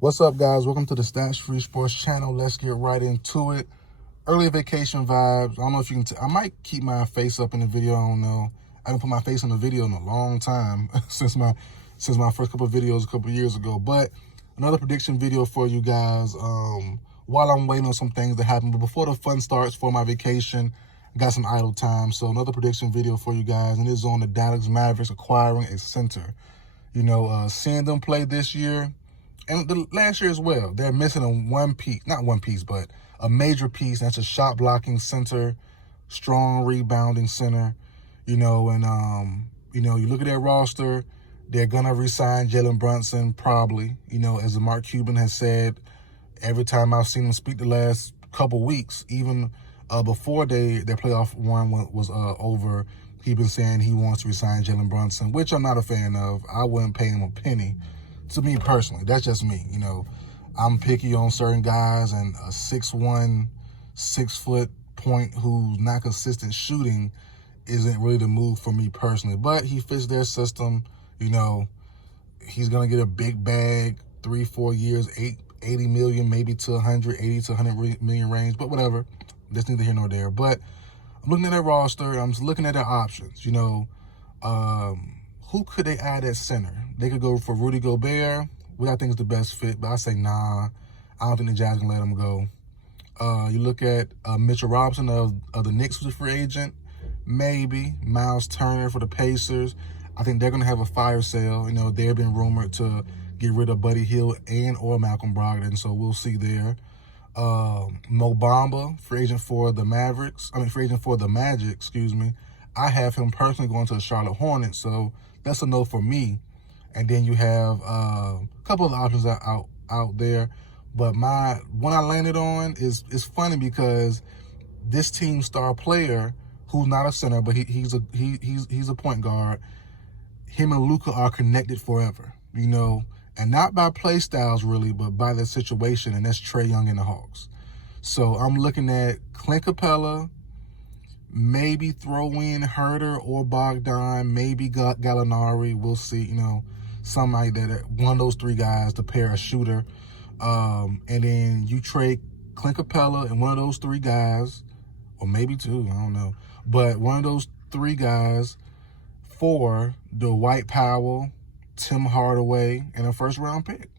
What's up, guys? Welcome to the Stats Free Sports channel. Let's get right into it. Early vacation vibes. I don't know if you can I might keep my face up in the video. I don't know. I haven't put my face in the video in a long time since my first couple of videos a couple of years ago. But another prediction video for you guys while I'm waiting on some things to happen. But before the fun starts for my vacation, I got some idle time. So another prediction video for you guys, and this is on the Dallas Mavericks acquiring a center. Seeing them play this year, and the last year as well, they're missing not one piece, but a major piece. That's a shot blocking center, strong rebounding center. You look at their roster, they're gonna re-sign Jalen Brunson probably. As Mark Cuban has said, every time I've seen him speak the last couple weeks, even before their playoff run was over, he's been saying he wants to re-sign Jalen Brunson, which I'm not a fan of. I wouldn't pay him a penny. To me personally, that's just me. I'm picky on certain guys, and a 6'1", 6-foot point who's not consistent shooting isn't really the move for me personally. But he fits their system. He's gonna get a big bag, 3-4 years, 80 million, maybe to 180 to 100 million range. But whatever, that's neither here nor there. But I'm looking at their roster. I'm just looking at their options. Who could they add at center? They could go for Rudy Gobert, which I think is the best fit, but I say nah. I don't think the Jazz can let him go. You look at Mitchell Robinson of the Knicks, who's a free agent. Maybe Miles Turner for the Pacers. I think they're going to have a fire sale. They've been rumored to get rid of Buddy Hield or Malcolm Brogdon, so we'll see there. Mo Bamba, free agent for the Magic, excuse me. I have him personally going to the Charlotte Hornets, so that's a no for me. And then you have a couple of options out there, but one I landed on is funny because this team's star player, who's not a center, but he's a point guard. Him and Luka are connected forever, and not by play styles really, but by their situation, and that's Trae Young and the Hawks. So I'm looking at Clint Capela. Maybe throw in Herter or Bogdan, maybe Gallinari. We'll see, somebody one of those three guys to pair a shooter. And then you trade Clint Capela and one of those three guys, or maybe two, I don't know. But one of those three guys for Dwight Powell, Tim Hardaway, and a first-round pick.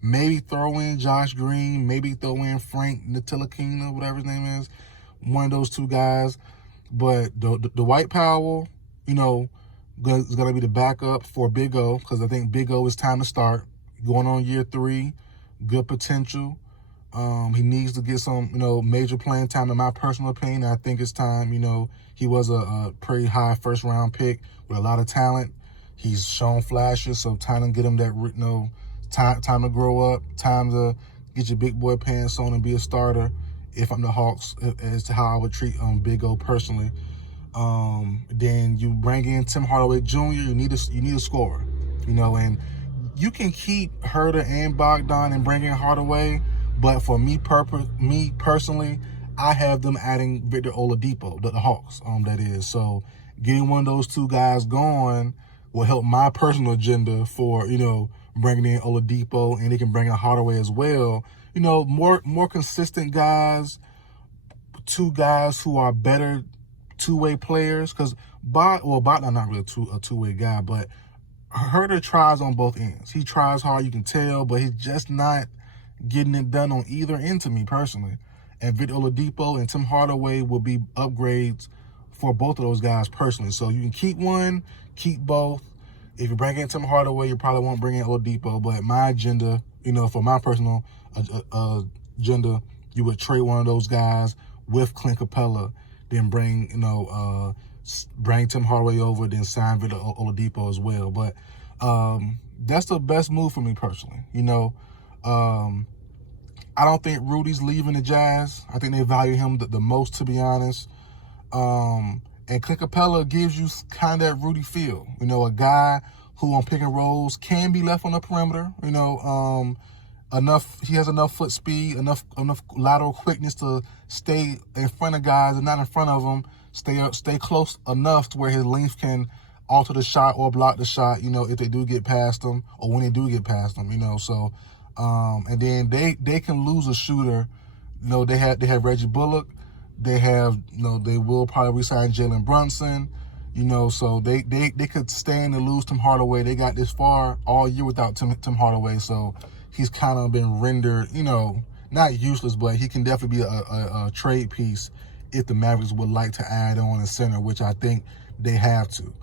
Maybe throw in Josh Green, maybe throw in Frank Ntilikina, whatever his name is. One of those two guys. But the Dwight Powell, is going to be the backup for Big O, because I think Big O is time to start. Going on year 3, good potential. He needs to get some, major playing time, in my personal opinion. I think it's time. He was a pretty high first-round pick with a lot of talent. He's shown flashes, so time to get him that, time to grow up, time to get your big boy pants on and be a starter. If I'm the Hawks, as to how I would treat Big O personally. Then you bring in Tim Hardaway Jr. You need a scorer, and you can keep Herter and Bogdan and bring in Hardaway, but for me personally, I have them adding Victor Oladipo, the Hawks, that is. So getting one of those two guys going will help my personal agenda for, bringing in Oladipo, and they can bring in Hardaway as well. More consistent guys, two guys who are better two-way players, because Bogdan not really a two-way guy, but Herter tries on both ends. He tries hard, you can tell, but he's just not getting it done on either end to me personally. And Victor Oladipo and Tim Hardaway will be upgrades for both of those guys personally. So you can keep one, keep both. If you bring in Tim Hardaway, you probably won't bring in Oladipo, but my agenda, for my personal agenda, you would trade one of those guys with Clint Capela, then bring Tim Hardaway over, then sign Victor Oladipo as well. But that's the best move for me personally. I don't think Rudy's leaving the Jazz. I think they value him the most, to be honest. And Clint Capela gives you kind of that Rudy feel. A guy who on pick and rolls can be left on the perimeter. He has enough foot speed, enough lateral quickness to stay in front of guys and not in front of them. Stay close enough to where his length can alter the shot or block the shot, if they do get past him, or when they do get past him, So And then they can lose a shooter. You know, they have Reggie Bullock. They have, you know, they will probably resign Jalen Brunson. You know, so they could stand and lose Tim Hardaway. They got this far all year without Tim Hardaway, so he's kind of been rendered, you know, not useless, but he can definitely be a trade piece if the Mavericks would like to add on a center, which I think they have to.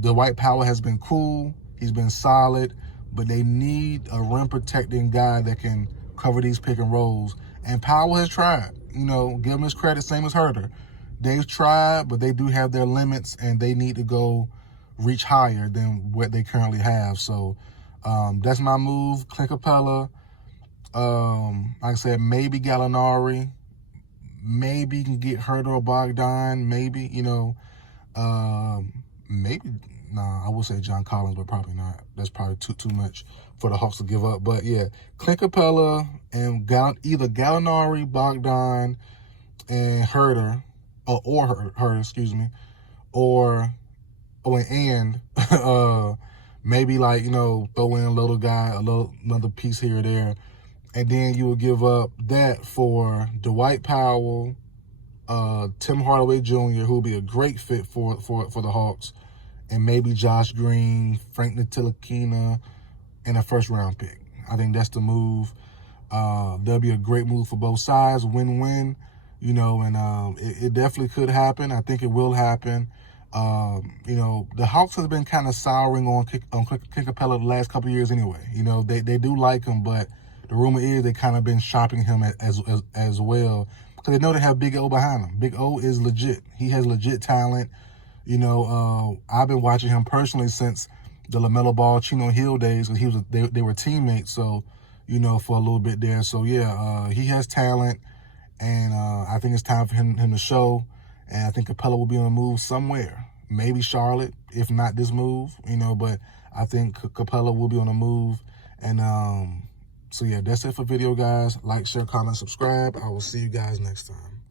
Dwight Powell has been cool. He's been solid, but they need a rim protecting guy that can cover these pick and rolls. And Powell has tried. You know, give him his credit, same as Herter. They've tried, but they do have their limits, and they need to go reach higher than what they currently have. So that's my move. Clint Capela, like I said, maybe Gallinari, maybe you can get Herter or Bogdan, maybe, you know, maybe, I would say John Collins, but probably not. That's probably too much for the Hawks to give up. But yeah, Clint Capela and either Gallinari, Bogdan, and Herter, or Herter, excuse me, and maybe, like, you know, throw in a little guy, another piece here or there, and then you will give up that for Dwight Powell, Tim Hardaway Jr., who will be a great fit for the Hawks, and maybe Josh Green, Frank Ntilikina, and a first-round pick. I think that's the move. That'll be a great move for both sides, win-win, you know, and it definitely could happen. I think it will happen. You know, the Hawks have been kind of souring on Clint Capela the last couple of years anyway. You know, they do like him, but the rumor is they kind of been shopping him as well, because they know they have Big O behind him. Big O is legit. He has legit talent. You know, I've been watching him personally since the LaMelo Ball, Chino Hill days, because they were teammates. So, you know, for a little bit there. So yeah, he has talent, and I think it's time for him to show. And I think Capela will be on the move somewhere. Maybe Charlotte, if not this move, you know. But I think Capela will be on the move. And so yeah, that's it for video, guys. Like, share, comment, subscribe. I will see you guys next time.